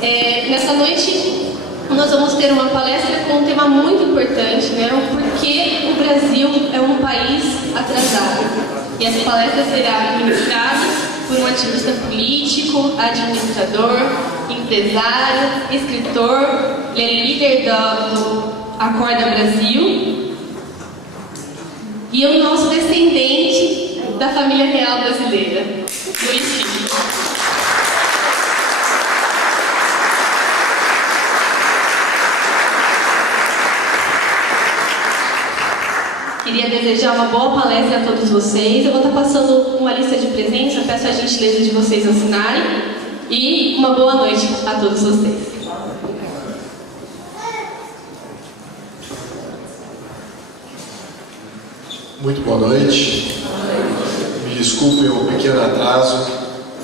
Nessa noite nós vamos ter uma palestra com um tema muito importante, né? O porquê o Brasil é um país atrasado. E essa palestra será ministrada por um ativista político, administrador, empresário, escritor, ele é líder do Acorda Brasil e o nosso descendente da família real brasileira, Luiz Chico. Queria desejar uma boa palestra a todos vocês. Eu vou estar passando uma lista de presentes, eu peço a gentileza de vocês assinarem. E uma boa noite a todos vocês. Muito boa noite. Me desculpem o pequeno atraso,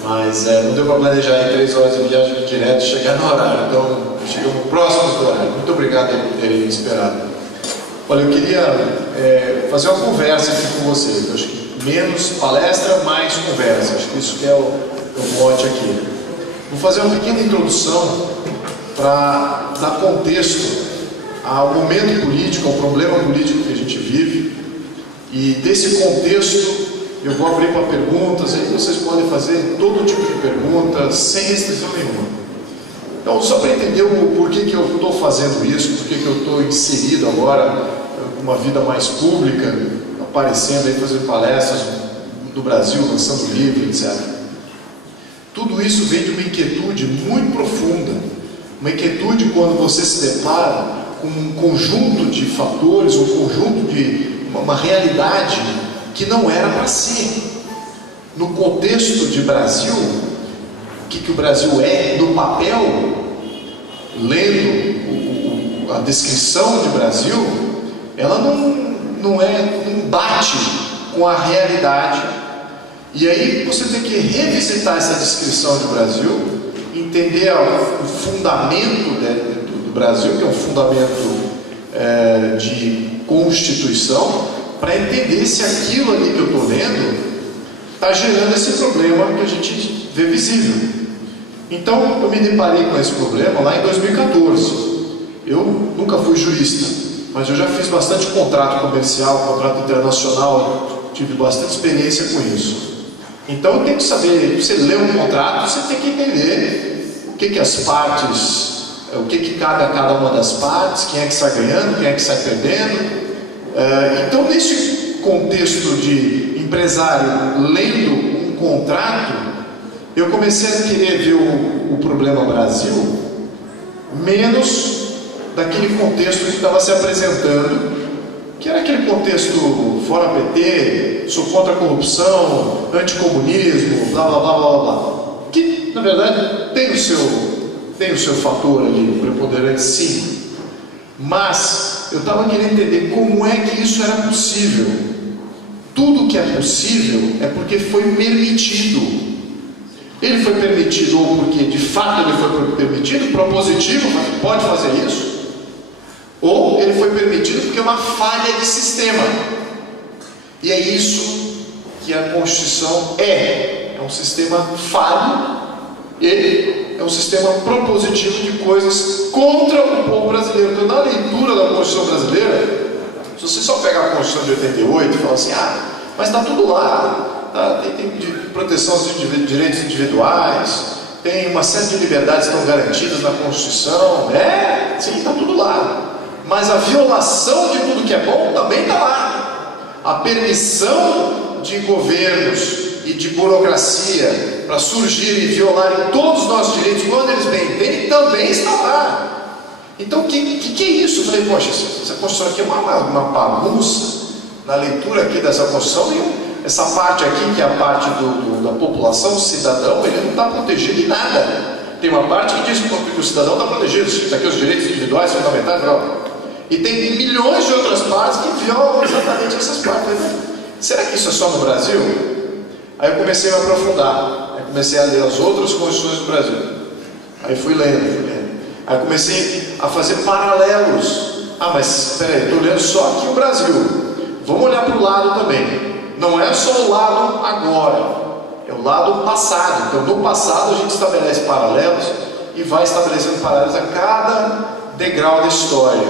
mas não deu para planejar em 3 horas de viagem direto e chegar no horário. Então, chegamos próximos do horário. Muito obrigado por terem esperado. Olha, eu queria fazer uma conversa aqui com vocês. Eu acho que menos palestra, mais conversa. Acho que isso que é o mote aqui. Vou fazer uma pequena introdução para dar contexto ao momento político, ao problema político que a gente vive. E desse contexto eu vou abrir para perguntas, aí vocês podem fazer todo tipo de perguntas, sem restrição nenhuma. Então, só para entender o porquê que eu estou fazendo isso, porquê que eu estou inserido agora uma vida mais pública, aparecendo aí, fazendo palestras do Brasil, lançando livro, etc. Tudo isso vem de uma inquietude muito profunda, uma inquietude quando você se depara com um conjunto de fatores, um conjunto de uma realidade que não era para ser. No contexto de Brasil, o que o Brasil é, no papel, lendo a descrição de Brasil, ela não bate com a realidade. E aí você tem que revisitar essa descrição de Brasil, entender o fundamento do Brasil, que é um fundamento de Constituição, para entender se aquilo ali que eu estou lendo está gerando esse problema que a gente vê visível. Então eu me deparei com esse problema lá em 2014. Eu nunca fui jurista, mas eu já fiz bastante contrato comercial, contrato internacional, tive bastante experiência com isso. Então eu tenho que saber, você lê um contrato, você tem que entender o que as partes, o que cabe a cada uma das partes, quem é que sai ganhando, quem é que sai perdendo. Então, nesse contexto de empresário lendo um contrato, eu comecei a querer ver o problema Brasil menos daquele contexto que estava se apresentando, que era aquele contexto fora PT, sou contra a corrupção, anticomunismo, blá blá blá blá blá, que na verdade tem o seu fator ali preponderante, sim, mas eu estava querendo entender como é que isso era possível. Tudo que é possível é porque foi permitido. Ele foi permitido ou porque de fato ele foi permitido, propositivo, pode fazer isso, ou ele foi permitido porque é uma falha de sistema. E é isso que a Constituição é um sistema falho. Ele é um sistema propositivo de coisas contra o povo brasileiro. Então, na leitura da Constituição brasileira, se você só pegar a Constituição de 88 e falar assim, mas está tudo lá, tem proteção aos direitos individuais, tem uma série de liberdades que estão garantidas na Constituição, sim, está tudo lá. Mas a violação de tudo que é bom também está lá. A permissão de governos e de burocracia para surgirem e violarem todos os nossos direitos quando eles bem entendem, também está lá. Então o que é isso? Eu falei, poxa, essa Constituição aqui é uma bagunça. Na leitura aqui dessa Constituição, essa parte aqui, que é a parte da população, cidadão, ele não está protegido de nada. Tem uma parte que diz que o cidadão está protegido, está aqui os direitos individuais fundamentais, e tem milhões de outras partes que violam exatamente essas partes. Será que isso é só no Brasil? Aí eu comecei a me aprofundar, aí comecei a ler as outras constituições do Brasil, aí fui lendo, aí comecei a fazer paralelos. Mas espera aí, estou lendo só aqui o Brasil, vamos olhar para o lado também. Não é só o lado agora, é o lado passado. Então no passado a gente estabelece paralelos e vai estabelecendo paralelos a cada degrau da história.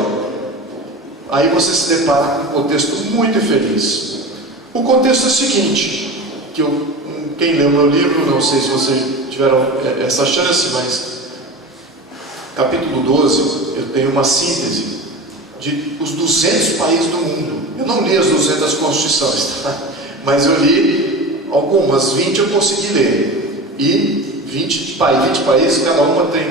Aí você se depara com um contexto muito infeliz. O contexto é o seguinte, que quem leu meu livro, não sei se vocês tiveram essa chance, mas capítulo 12, eu tenho uma síntese de os 200 países do mundo. Eu não li as 200 constituições, tá? Mas eu li algumas, 20 eu consegui ler. E 20 países,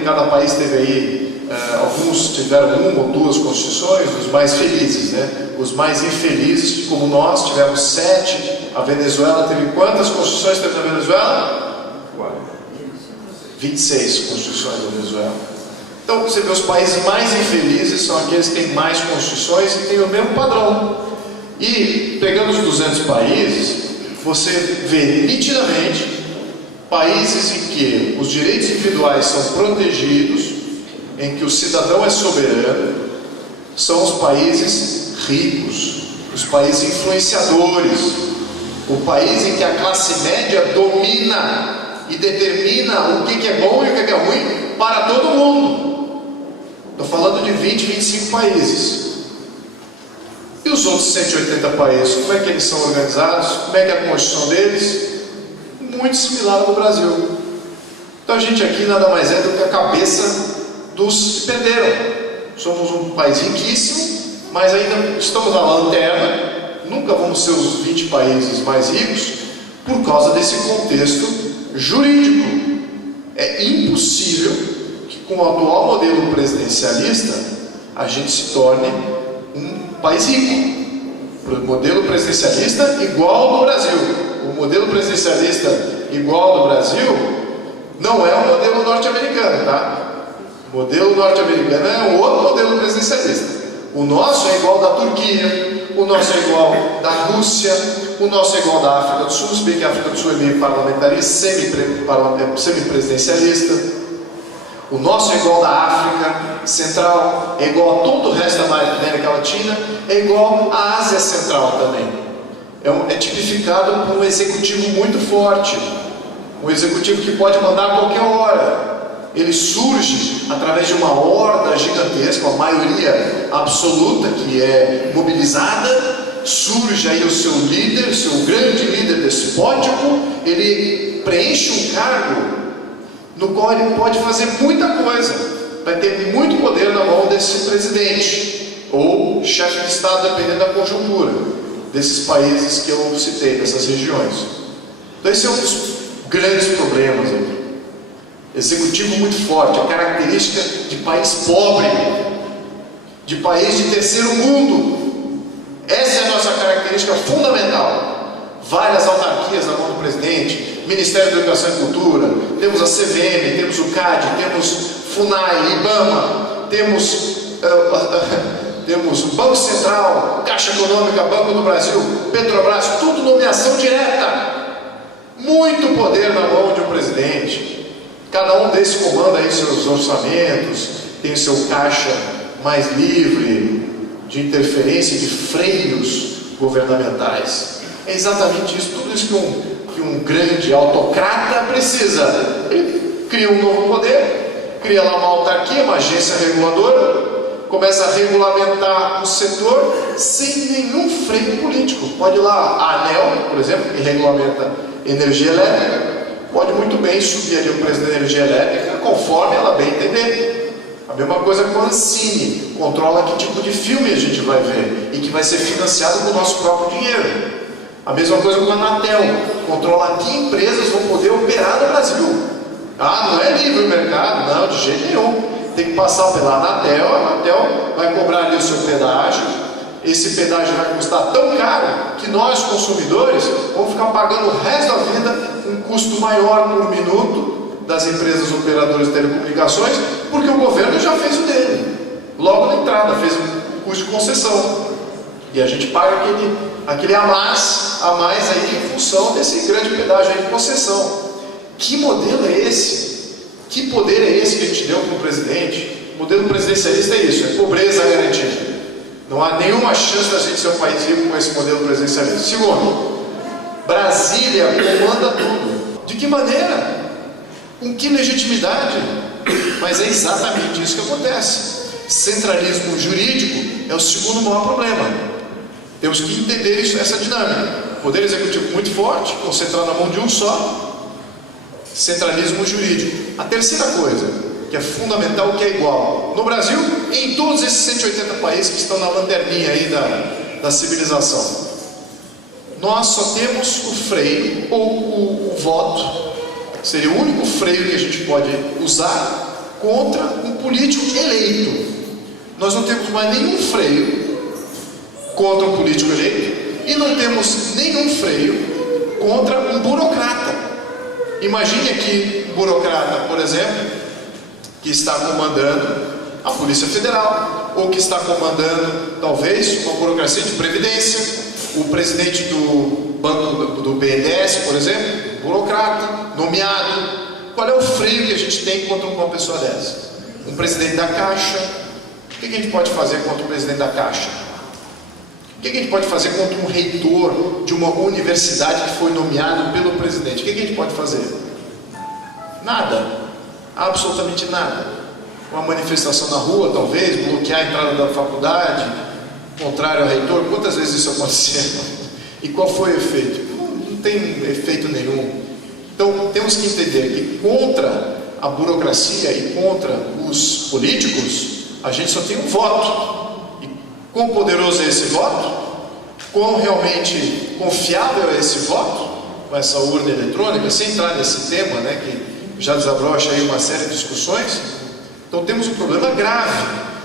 cada país teve aí, alguns tiveram uma ou duas constituições, os mais felizes, né? Os mais infelizes, como nós, tivemos 7. A Venezuela teve quantas constituições teve na Venezuela? 26 constituições na Venezuela. Então você vê, os países mais infelizes são aqueles que têm mais constituições e têm o mesmo padrão. E pegando os 200 países, você vê nitidamente países em que os direitos individuais são protegidos, em que o cidadão é soberano, são os países ricos, os países influenciadores, o país em que a classe média domina e determina o que é bom e o que é ruim para todo mundo. Estou falando de 20, 25 países. E os outros 180 países, como é que eles são organizados? Como é que é a constituição deles? Muito similar ao do Brasil. Então a gente aqui nada mais é do que a cabeça dos que perderam. Somos um país riquíssimo, mas ainda estamos na lanterna. Nunca vamos ser os 20 países mais ricos por causa desse contexto jurídico. É impossível que com o atual modelo presidencialista a gente se torne um país rico. O modelo presidencialista igual ao do Brasil. O modelo presidencialista igual ao do Brasil não é o modelo norte-americano, tá? O modelo norte-americano é um outro modelo presidencialista. O nosso é igual ao da Turquia, o nosso é igual da Rússia, o nosso é igual da África do Sul, se bem que a África do Sul é meio parlamentarista, semi-presidencialista. O nosso é igual da África Central, é igual a todo o resto da América Latina, é igual à Ásia Central também. É tipificado por um executivo muito forte, um executivo que pode mandar a qualquer hora. Ele surge através de uma horda gigantesca, uma maioria absoluta que é mobilizada. Surge aí o seu líder, o seu grande líder despótico. Ele preenche um cargo no qual ele pode fazer muita coisa, vai ter muito poder na mão desse presidente ou chefe de Estado, dependendo da conjuntura desses países que eu citei, dessas regiões. Então esse é um dos grandes problemas aqui. Executivo muito forte, a característica de país pobre, de país de terceiro mundo. Essa é a nossa característica fundamental. Várias autarquias na mão do presidente, Ministério da Educação e Cultura, temos a CVM, temos o CAD, temos FUNAI, IBAMA, temos o Banco Central, Caixa Econômica, Banco do Brasil, Petrobras, tudo nomeação direta. Muito poder na mão de um presidente. Cada um desses comanda aí seus orçamentos, tem o seu caixa mais livre de interferência, de freios governamentais. É exatamente isso, tudo isso que um grande autocrata precisa. Ele cria um novo poder, cria lá uma autarquia, uma agência reguladora, começa a regulamentar o setor sem nenhum freio político. Pode ir lá, a ANEEL, por exemplo, que regulamenta energia elétrica, pode muito bem subir ali o preço da energia elétrica conforme ela bem entender. A mesma coisa com a Ancine, controla que tipo de filme a gente vai ver e que vai ser financiado com o nosso próprio dinheiro. A mesma coisa com a Anatel, controla que empresas vão poder operar no Brasil. Ah, não é livre o mercado? Não, de jeito nenhum. Tem que passar pela Anatel, a Anatel vai cobrar ali o seu pedágio. Esse pedágio vai custar tão caro que nós, consumidores, vamos ficar pagando o resto da vida um custo maior por minuto das empresas operadoras de telecomunicações, porque o governo já fez o dele. Logo na entrada, fez um custo de concessão. E a gente paga aquele a mais aí em função desse grande pedágio aí de concessão. Que modelo é esse? Que poder é esse que a gente deu para o presidente? O modelo presidencialista é isso, é pobreza garantida. Não há nenhuma chance da gente ser um país rico com esse modelo presidencialista. Segundo, Brasília comanda tudo. De que maneira? Com que legitimidade? Mas é exatamente isso que acontece. Centralismo jurídico é o segundo maior problema. Temos que entender isso, essa dinâmica. Poder executivo muito forte, concentrado na mão de um só. Centralismo jurídico. A terceira coisa, que é fundamental, que é igual no Brasil e em todos esses 180 países que estão na lanterninha aí da civilização. Nós só temos o freio ou o voto, seria o único freio que a gente pode usar contra um político eleito. Nós não temos mais nenhum freio contra um político eleito e não temos nenhum freio contra um burocrata. Imagine aqui um burocrata, por exemplo, que está comandando a Polícia Federal, ou que está comandando, talvez, uma burocracia de previdência, o presidente do banco do BNDES, por exemplo, burocrata, nomeado. Qual é o freio que a gente tem contra uma pessoa dessa? Um presidente da Caixa. O que a gente pode fazer contra o presidente da Caixa? O que a gente pode fazer contra um reitor de uma universidade que foi nomeado pelo presidente? O que a gente pode fazer? Nada. Absolutamente nada. Uma manifestação na rua, talvez, bloquear a entrada da faculdade, contrário ao reitor. Quantas vezes isso aconteceu? E qual foi o efeito? Não tem efeito nenhum. Então, temos que entender que contra a burocracia e contra os políticos, a gente só tem um voto. E quão poderoso é esse voto? Quão realmente confiável é esse voto? Com essa urna eletrônica, sem entrar nesse tema, né, que já desabrocha aí uma série de discussões. Então temos um problema grave.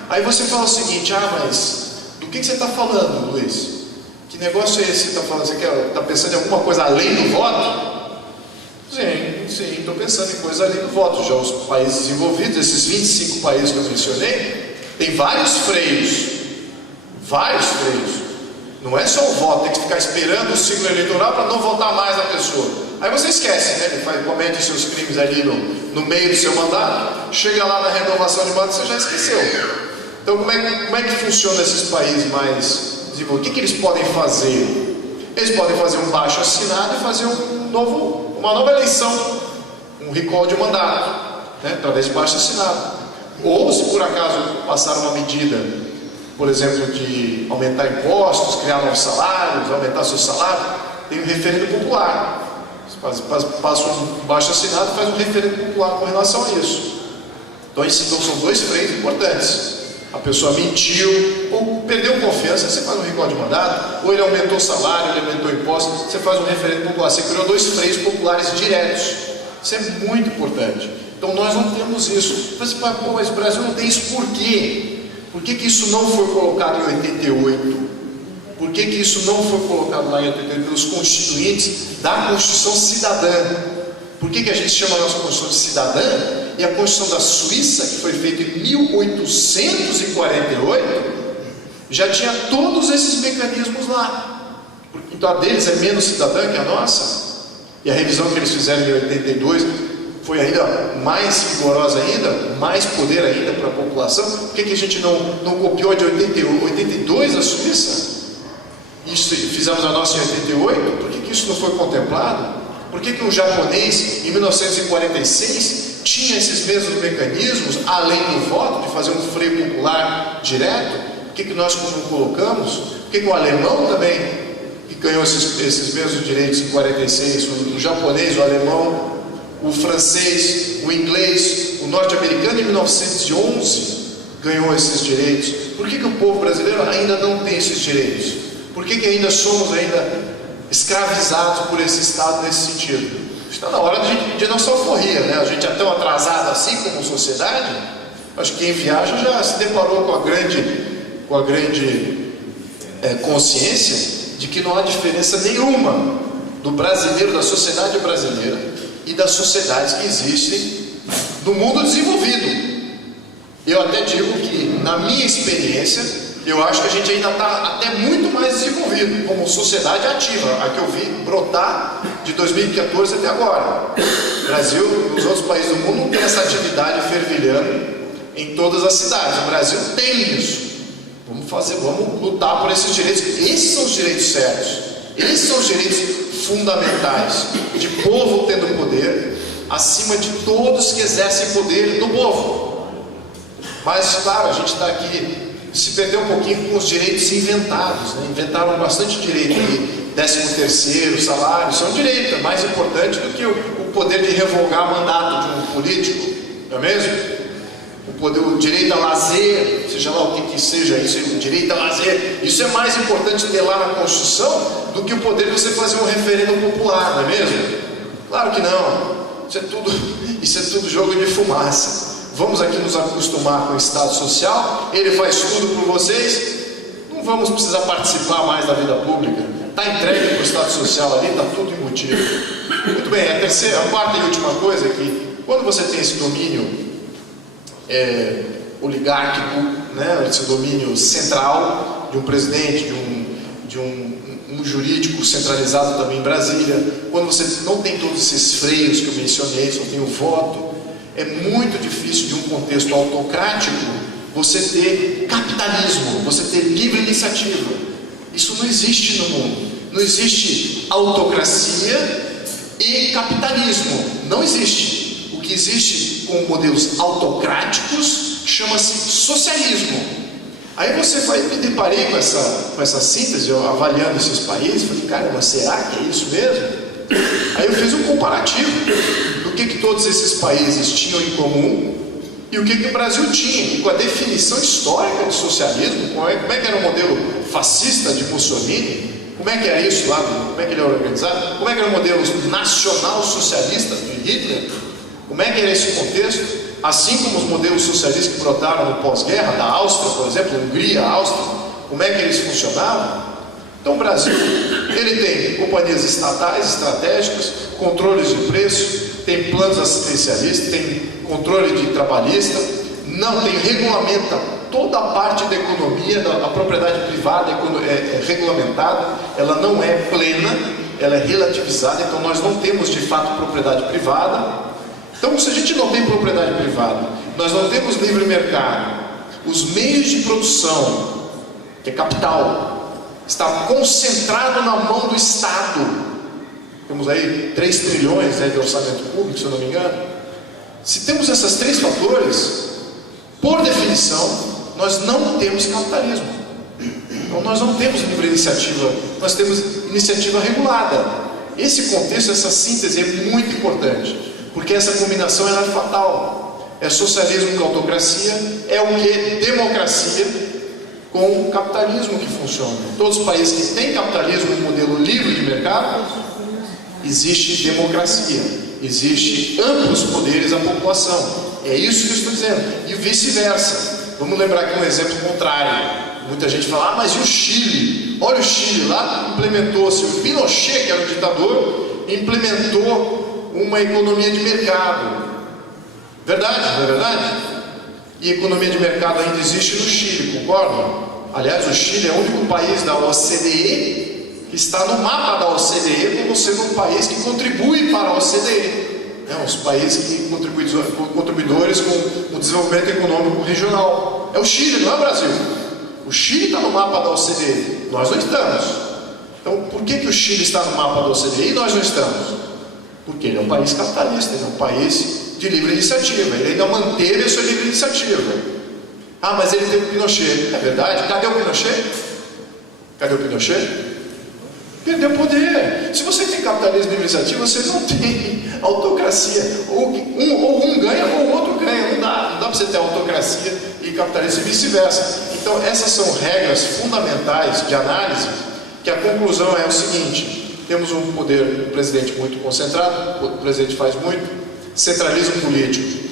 Aí você fala o seguinte: mas do que você está falando, Luiz? Que negócio é esse que você está falando? Você está pensando em alguma coisa além do voto? Sim, estou pensando em coisas além do voto. Já os países desenvolvidos, esses 25 países que eu mencionei, tem vários freios. Vários freios. Não é só o voto, tem que ficar esperando o ciclo eleitoral para não votar mais na pessoa. Aí você esquece, né? Ele comete seus crimes ali no meio do seu mandato, chega lá na renovação de mandato, você já esqueceu. Então como é que funciona esses países mais desenvolvidos? O que eles podem fazer? Eles podem fazer um baixo assinado e fazer uma nova eleição, um recall de mandato, né? Através de baixo assinado. Ou se por acaso passar uma medida, por exemplo, de aumentar impostos, criar novos salários, aumentar seu salário, tem um referendo popular. Passa um baixo assinado e faz um referendo popular com relação a isso. Então são dois freios importantes. A pessoa mentiu ou perdeu confiança, você faz um recall de mandato, ou ele aumentou o salário, ele aumentou o imposto, você faz um referendo popular. Você criou dois freios populares diretos. Isso é muito importante. Então nós não temos isso. Mas o Brasil não tem isso por quê? Por que isso não foi colocado em 88? Por que isso não foi colocado lá em 88 pelos constituintes da Constituição Cidadã? Por que a gente chama a nossa Constituição de cidadã? E a Constituição da Suíça, que foi feita em 1848, já tinha todos esses mecanismos lá. Então a deles é menos cidadã que a nossa. E a revisão que eles fizeram em 82 foi ainda mais rigorosa ainda, mais poder ainda para a população. Por que a gente não copiou de 82 a Suíça? Isso, fizemos a nossa em 88, por que isso não foi contemplado? Por que um japonês, em 1946, tinha esses mesmos mecanismos, além do voto, de fazer um freio popular direto? Por que nós não colocamos? Por que o alemão também, que ganhou esses mesmos direitos em 46, o japonês, o alemão, o francês, o inglês, o norte-americano em 1911 ganhou esses direitos? Por que o povo brasileiro ainda não tem esses direitos? Por que ainda somos escravizados por esse Estado nesse sentido? Está na hora de nossa alforria, né? A gente é tão atrasado assim como sociedade. Acho que quem viaja já se deparou com a grande consciência de que não há diferença nenhuma do brasileiro, da sociedade brasileira e das sociedades que existem no mundo desenvolvido. Eu até digo que, na minha experiência, eu acho que a gente ainda está até muito mais desenvolvido como sociedade ativa, a que eu vi brotar de 2014 até agora. O Brasil, os outros países do mundo não tem essa atividade fervilhando em todas as cidades. O Brasil tem isso. Vamos lutar por esses direitos. Esses são os direitos certos. Esses são os direitos fundamentais de povo tendo poder acima de todos que exercem poder do povo. Mas, claro, a gente está aqui, se perdeu um pouquinho com os direitos inventados, né? Inventaram bastante direito aí, 13º salário, isso é um direito, é mais importante do que o poder de revogar mandato de um político, não é mesmo? O direito a lazer, seja lá o que seja isso, o direito a lazer, isso é mais importante ter lá na Constituição do que o poder de você fazer um referendo popular, não é mesmo? Claro que não, isso é tudo jogo de fumaça. Vamos aqui nos acostumar com o Estado Social, ele faz tudo por vocês, não vamos precisar participar mais da vida pública, está entregue para o Estado Social ali, está tudo embutido. Muito bem, a quarta e última coisa é que quando você tem esse domínio oligárquico, né, esse domínio central de um presidente, de um jurídico centralizado também em Brasília, quando você não tem todos esses freios que eu mencionei, só tem o voto, é muito difícil de um contexto autocrático você ter capitalismo, você ter livre iniciativa. Isso não existe no mundo. Não existe autocracia e capitalismo. Não existe. O que existe com modelos autocráticos chama-se socialismo. Aí me deparei com essa síntese, eu avaliando esses países, falei, cara, mas será que é isso mesmo? Aí eu fiz um comparativo do que todos esses países tinham em comum e o que o Brasil tinha, com a definição histórica de socialismo, como é que era o modelo fascista de Mussolini, como é que era isso lá, como é que ele era organizado, como é que era o modelo nacional socialista de Hitler, como é que era esse contexto, assim como os modelos socialistas que brotaram no pós-guerra, da Áustria, por exemplo, Hungria, Áustria, como é que eles funcionavam. Então o Brasil, ele tem companhias estatais estratégicas, controles de preço, tem planos assistencialistas, tem controle de trabalhista, regulamenta toda a parte da economia, a propriedade privada é regulamentada, ela não é plena, ela é relativizada, então nós não temos de fato propriedade privada. Então se a gente não tem propriedade privada, nós não temos livre mercado, os meios de produção, que é capital, está concentrado na mão do Estado. Temos aí 3 trilhões de orçamento público, se eu não me engano. Se temos esses 3 fatores, por definição, nós não temos capitalismo. Então nós não temos livre iniciativa, nós temos iniciativa regulada. Esse contexto, essa síntese é muito importante, porque essa combinação ela é fatal. É socialismo com autocracia, é o que? Democracia com capitalismo que funciona. Todos os países que têm capitalismo em modelo livre de mercado, existe democracia, existe amplos poderes à população. É isso que eu estou dizendo. E vice-versa. Vamos lembrar aqui um exemplo contrário. Muita gente fala, mas e o Chile? Olha o Chile, lá implementou-se, o Pinochet, que era o ditador, implementou uma economia de mercado. Verdade, não é verdade? E a economia de mercado ainda existe no Chile, concordam? Aliás, o Chile é o único país da OCDE que está no mapa da OCDE como sendo um país que contribui para a OCDE. Os países que contribuidores com o desenvolvimento econômico regional. É o Chile, não é o Brasil. O Chile está no mapa da OCDE, nós não estamos. Então, por que o Chile está no mapa da OCDE e nós não estamos? Porque ele é um país capitalista, ele é um país de livre iniciativa, ele ainda manteve a sua livre iniciativa. Ah, mas ele teve o Pinochet. É verdade? Cadê o Pinochet? Cadê o Pinochet? Perdeu poder. Se você tem capitalismo e livre iniciativa, você não tem autocracia. Ou um ganha ou o outro ganha. Não dá para você ter autocracia e capitalismo e vice-versa. Então essas são regras fundamentais de análise, que a conclusão é o seguinte: temos um poder do presidente muito concentrado, o presidente faz muito, centralismo político.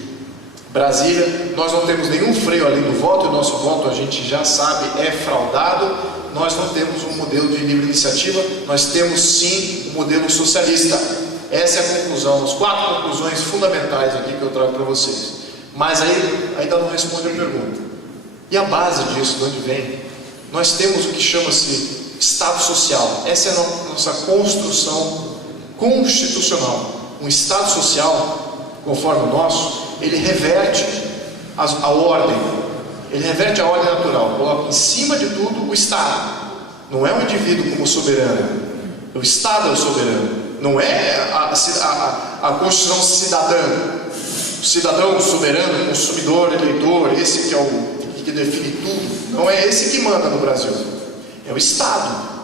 Brasília, nós não temos nenhum freio além do voto, e o nosso voto a gente já sabe é fraudado. Nós não temos um modelo de livre iniciativa, nós temos sim um modelo socialista. Essa é a conclusão, as 4 conclusões fundamentais aqui que eu trago para vocês. Mas aí ainda não responde a pergunta. E a base disso, de onde vem? Nós temos o que chama-se Estado Social. Essa é a nossa construção constitucional. Um Estado Social, conforme o nosso, ele reverte a ordem. Ele reverte a ordem natural. Coloca em cima de tudo o Estado. Não é o indivíduo como soberano. O Estado é o soberano. Não é a Constituição cidadã. cidadão soberano, consumidor, eleitor, esse que é o que define tudo. Não é esse que manda no Brasil, é o Estado.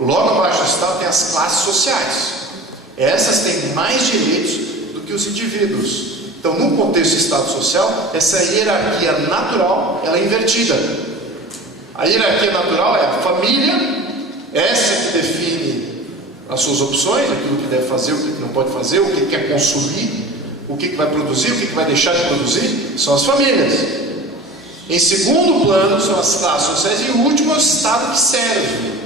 Logo abaixo do Estado tem as classes sociais. Essas têm mais direitos do que os indivíduos. Então, no contexto de Estado social, essa hierarquia natural, ela é invertida. A hierarquia natural é a família, essa que define as suas opções, aquilo que deve fazer, o que não pode fazer, o que quer consumir, o que vai produzir, o que vai deixar de produzir, são as famílias. Em segundo plano, são as classes sociais, e o último é o Estado que serve.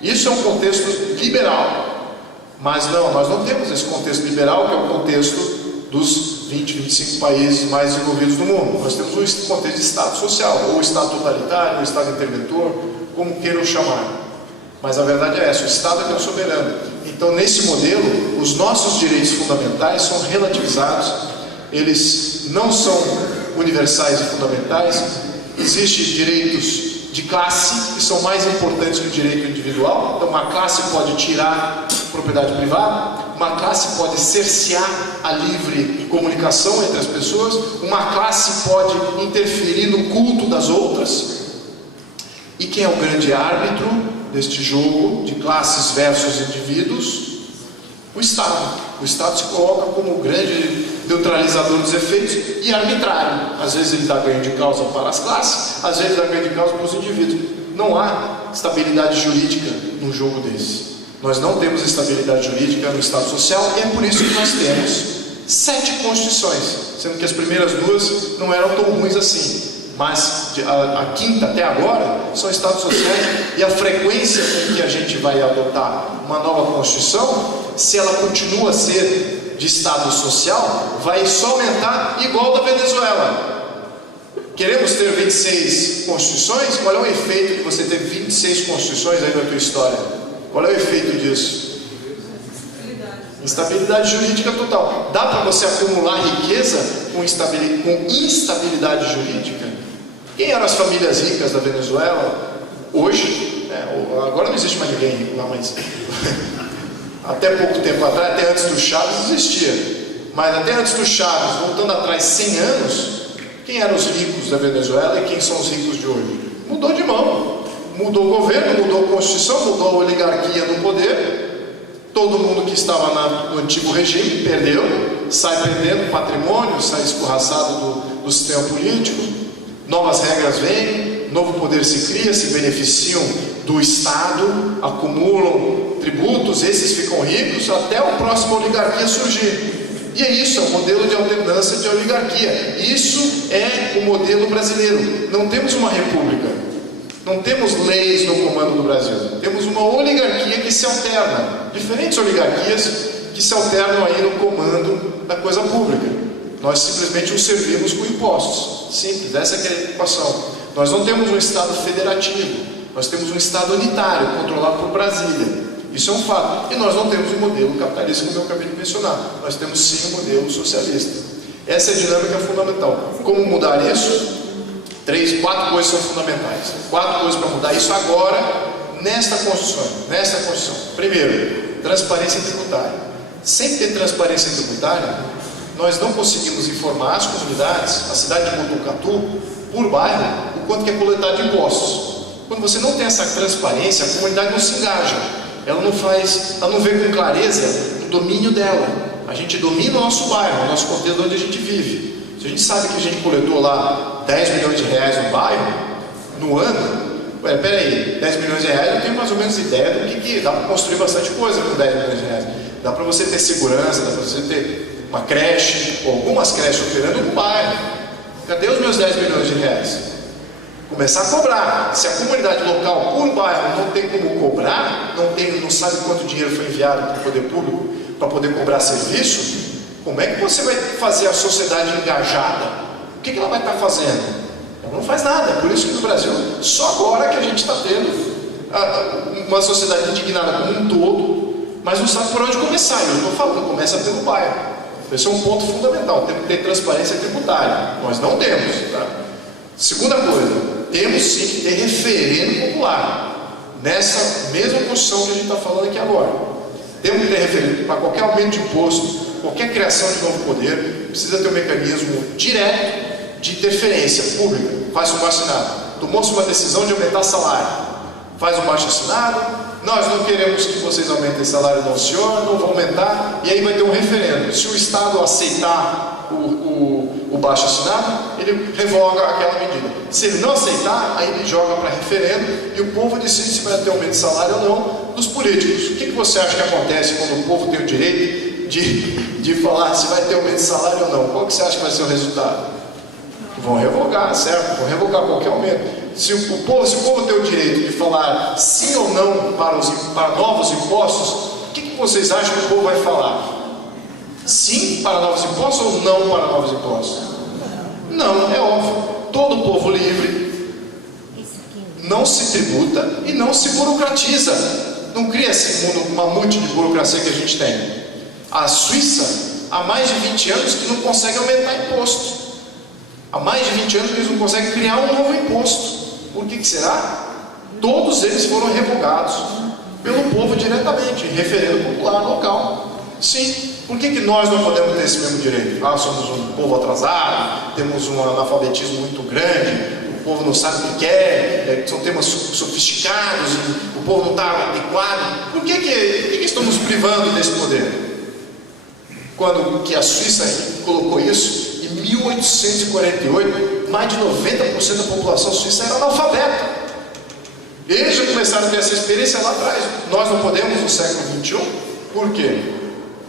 Isso é um contexto liberal. Mas não, nós não temos esse contexto liberal, que é o contexto dos 20, 25 países mais desenvolvidos do mundo. Nós temos um contexto de Estado social, ou Estado totalitário, ou Estado interventor, como queiram chamar. Mas a verdade é essa, o Estado é que é o soberano. Então, nesse modelo, os nossos direitos fundamentais são relativizados, eles não são universais e fundamentais. Existem direitos de classe que são mais importantes que o direito individual. Então, uma classe pode tirar propriedade privada, uma classe pode cercear a livre comunicação entre as pessoas, uma classe pode interferir no culto das outras. E quem é o grande árbitro deste jogo de classes versus indivíduos? O Estado. O Estado se coloca como o grande neutralizador dos efeitos e arbitrário. Às vezes ele dá ganho de causa para as classes, às vezes dá ganho de causa para os indivíduos. Não há estabilidade jurídica num jogo desse. Nós não temos estabilidade jurídica no Estado social, e é por isso que nós temos 7 constituições, sendo que as primeiras 2 não eram tão ruins assim. Mas a quinta até agora são estados sociais, e a frequência com que a gente vai adotar uma nova Constituição, se ela continua a ser de estado social, vai só aumentar igual da Venezuela. Queremos ter 26 Constituições? Qual é o efeito de você ter 26 Constituições aí na tua história? Qual é o efeito disso? Instabilidade jurídica total. Dá para você acumular riqueza com instabilidade jurídica? Quem eram as famílias ricas da Venezuela? Hoje, agora não existe mais ninguém lá, mas até pouco tempo atrás, até antes do Chaves existia. Mas até antes do Chaves, voltando atrás 100 anos, quem eram os ricos da Venezuela e quem são os ricos de hoje? Mudou de mão. Mudou o governo, mudou a Constituição, mudou a oligarquia no poder. Todo mundo que estava no antigo regime perdeu, sai perdendo patrimônio, sai escorraçado do sistema político. Novas regras vêm, novo poder se cria, se beneficiam do Estado, acumulam tributos, esses ficam ricos, até a próxima oligarquia surgir. E é isso, é um modelo de alternância de oligarquia. Isso é o modelo brasileiro. Não temos uma república, não temos leis no comando do Brasil. Temos uma oligarquia que se alterna, diferentes oligarquias que se alternam aí no comando da coisa pública. Nós simplesmente os servimos com impostos. Simples, essa é a equação. Nós não temos um Estado federativo, nós temos um Estado unitário, controlado por Brasília. Isso é um fato. E nós não temos um modelo capitalista, como eu acabei de mencionar. Nós temos sim um modelo socialista. Essa é a dinâmica fundamental. Como mudar isso? 4 coisas são fundamentais. 4 coisas para mudar isso agora, nesta Constituição. Primeiro, transparência tributária. Sem ter transparência tributária, nós não conseguimos informar as comunidades, a cidade de Botucatu, por bairro, o quanto que é coletado de impostos. Quando você não tem essa transparência, a comunidade não se engaja. Ela não vê com clareza o domínio dela. A gente domina o nosso bairro, o nosso contexto onde a gente vive. Se a gente sabe que a gente coletou lá 10 milhões de reais no bairro, no ano, peraí, 10 milhões de reais, eu tenho mais ou menos ideia do que dá para construir bastante coisa com 10 milhões de reais. Dá para você ter segurança, dá para você ter uma creche, ou algumas creches operando no bairro. Cadê os meus 10 milhões de reais? Começar a cobrar. Se a comunidade local, por bairro, não tem como cobrar, não sabe quanto dinheiro foi enviado para o poder público para poder cobrar serviço, como é que você vai fazer a sociedade engajada? O que ela vai estar fazendo? Ela não faz nada. Por isso que no Brasil, só agora que a gente está tendo uma sociedade indignada como um todo, mas não sabe por onde começar. Eu estou falando, começa pelo bairro. Esse é um ponto fundamental. Temos que ter transparência tributária. Nós não temos. Tá? Segunda coisa, temos sim que ter referendo popular. Nessa mesma Constituição que a gente está falando aqui agora. Temos que ter referendo para qualquer aumento de imposto, qualquer criação de novo poder precisa ter um mecanismo direto de interferência pública. Faz um baixo-assinado. Tomou-se uma decisão de aumentar salário. Faz um baixo-assinado. Nós não queremos que vocês aumentem salário, não, senhor, não vão aumentar. E aí vai ter um referendo. Se o Estado aceitar o baixo-assinado, ele revoga aquela medida. Se ele não aceitar, aí ele joga para referendo e o povo decide se vai ter aumento de salário ou não dos políticos. O que você acha que acontece quando o povo tem o direito de falar se vai ter aumento de salário ou não? Qual que você acha que vai ser o resultado? Vão revogar, certo? Vão revogar qualquer aumento. Se o povo tem o direito de falar sim ou não para novos impostos, o que vocês acham que o povo vai falar? Sim para novos impostos ou não para novos impostos? Não, é óbvio. Todo povo livre não se tributa e não se burocratiza. Não cria esse mamute de burocracia que a gente tem. A Suíça, há mais de 20 anos que não consegue aumentar imposto. Há mais de 20 anos que eles não conseguem criar um novo imposto. Por que será? Todos eles foram revogados pelo povo diretamente, em referendo popular local. Sim. Por que nós não podemos ter esse mesmo direito? Somos um povo atrasado, temos um analfabetismo muito grande, o povo não sabe o que quer, são temas sofisticados, o povo não está adequado. Por que estamos privando desse poder? Quando que a Suíça colocou isso, em 1848, mais de 90% da população suíça era analfabeta. Eles já começaram a ter essa experiência lá atrás. Nós não podemos no século XXI? Por quê?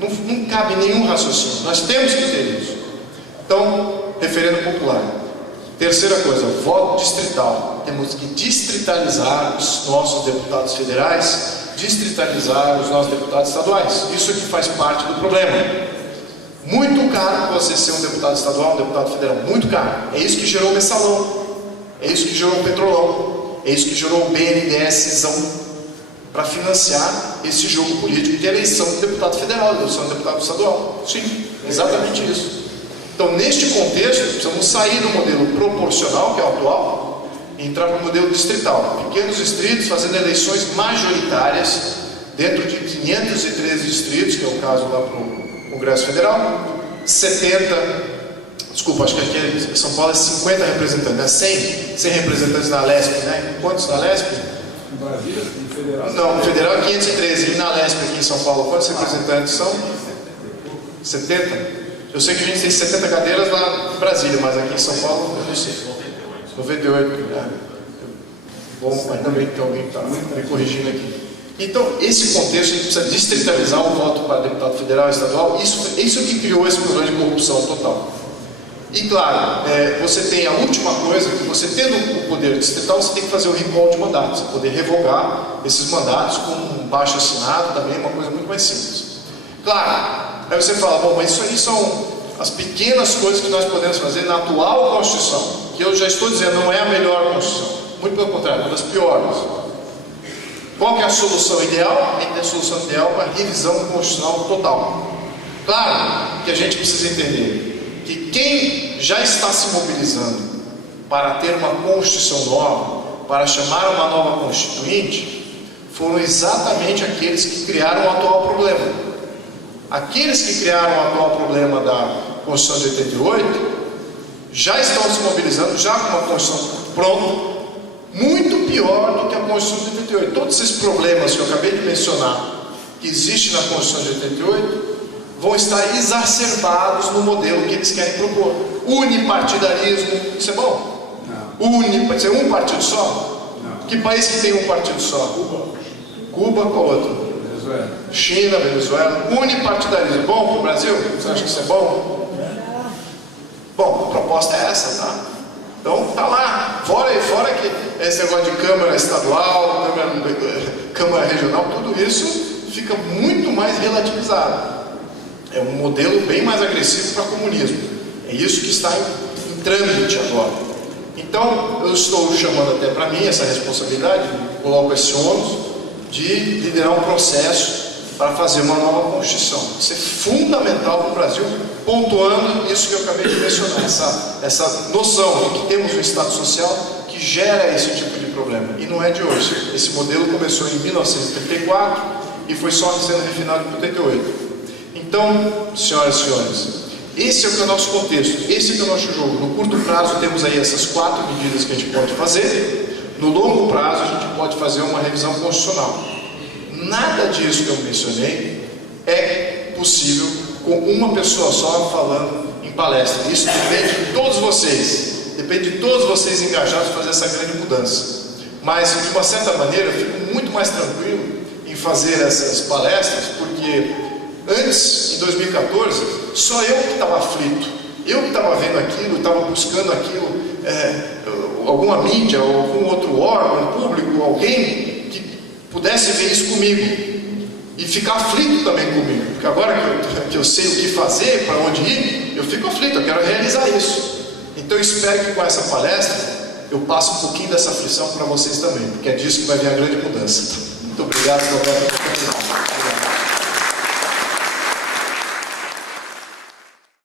Não cabe nenhum raciocínio. Nós temos que ter isso. Então, referendo popular. Terceira coisa, voto distrital. Temos que distritalizar os nossos deputados federais, distritalizar os nossos deputados estaduais. Isso aqui faz parte do problema. Muito caro você ser um deputado estadual, um deputado federal. Muito caro. É isso que gerou o mensalão. É isso que gerou o petrolão. É isso que gerou o BNDESzão. Para financiar esse jogo político de eleição de deputado federal, de eleição de deputado estadual. Sim, exatamente isso. Então, neste contexto, precisamos sair do modelo proporcional, que é o atual, e entrar para o modelo distrital. Pequenos distritos fazendo eleições majoritárias dentro de 513 distritos, que é o caso lá para o Congresso Federal, acho que aqui em São Paulo é 50 representantes, né? 100 representantes na Lesp, né? Quantos na Lesp? Brasília, federal. Não, o federal é 513, e na Lesp aqui em São Paulo, quantos representantes são? 70? Eu sei que a gente tem 70 cadeiras lá em Brasília, mas aqui em São Paulo, eu não sei. 98. Bom, ainda bem que alguém está me corrigindo aqui. Então, esse contexto, a gente precisa distritalizar o voto para deputado federal e estadual. Isso que criou esse problema de corrupção total. E claro, você tem a última coisa, que você tendo o poder distrital, você tem que fazer o recall de mandatos, você poder revogar esses mandatos com um baixo assinado, também é uma coisa muito mais simples. Claro, aí você fala, bom, mas isso aí são as pequenas coisas que nós podemos fazer na atual Constituição, que eu já estou dizendo, não é a melhor Constituição, muito pelo contrário, é uma das piores. Qual que é a solução ideal? Tem que ter a solução ideal para a revisão constitucional total. Claro que a gente precisa entender que quem já está se mobilizando para ter uma Constituição nova, para chamar uma nova Constituinte, foram exatamente aqueles que criaram o atual problema. Aqueles que criaram o atual problema da Constituição de 88 já estão se mobilizando, já com uma Constituição pronta, muito pior do que a Constituição de 88. Todos esses problemas que eu acabei de mencionar, que existem na Constituição de 88, vão estar exacerbados no modelo que eles querem propor. Unipartidarismo, isso é bom? Não. Pode ser um partido só? Não. Que país que tem um partido só? Cuba, qual outro? Venezuela. China, Venezuela. Unipartidarismo, bom para o Brasil? Você acha que isso é bom? Bom, a proposta é essa, tá? Então, tá lá. Fora que esse negócio de Câmara Estadual, Câmara Regional, tudo isso fica muito mais relativizado. É um modelo bem mais agressivo para o comunismo. É isso que está em trâmite agora. Então, eu estou chamando até para mim essa responsabilidade, coloco esse ônus de liderar um processo para fazer uma nova Constituição. Isso é fundamental para o Brasil, pontuando isso que eu acabei de mencionar, essa noção de que temos um Estado social que gera esse tipo de problema. E não é de hoje. Esse modelo começou em 1934 e foi só sendo refinado em 88. Então, senhoras e senhores, esse é o nosso contexto, esse é o nosso jogo. No curto prazo temos aí essas 4 medidas que a gente pode fazer. No longo prazo a gente pode fazer uma revisão constitucional. Nada disso que eu mencionei é possível com uma pessoa só falando em palestra. Isso depende de todos vocês. Depende de todos vocês engajados em fazer essa grande mudança. Mas, de uma certa maneira, eu fico muito mais tranquilo em fazer essas palestras, porque antes, em 2014, só eu que estava aflito. Eu que estava vendo aquilo, estava buscando aquilo, alguma mídia, ou algum outro órgão público, alguém que pudesse ver isso comigo. E ficar aflito também comigo. Porque agora que eu sei o que fazer, para onde ir, eu fico aflito, eu quero realizar isso. Então eu espero que com essa palestra eu passe um pouquinho dessa aflição para vocês também, porque é disso que vai vir a grande mudança. Muito obrigado pela oportunidade.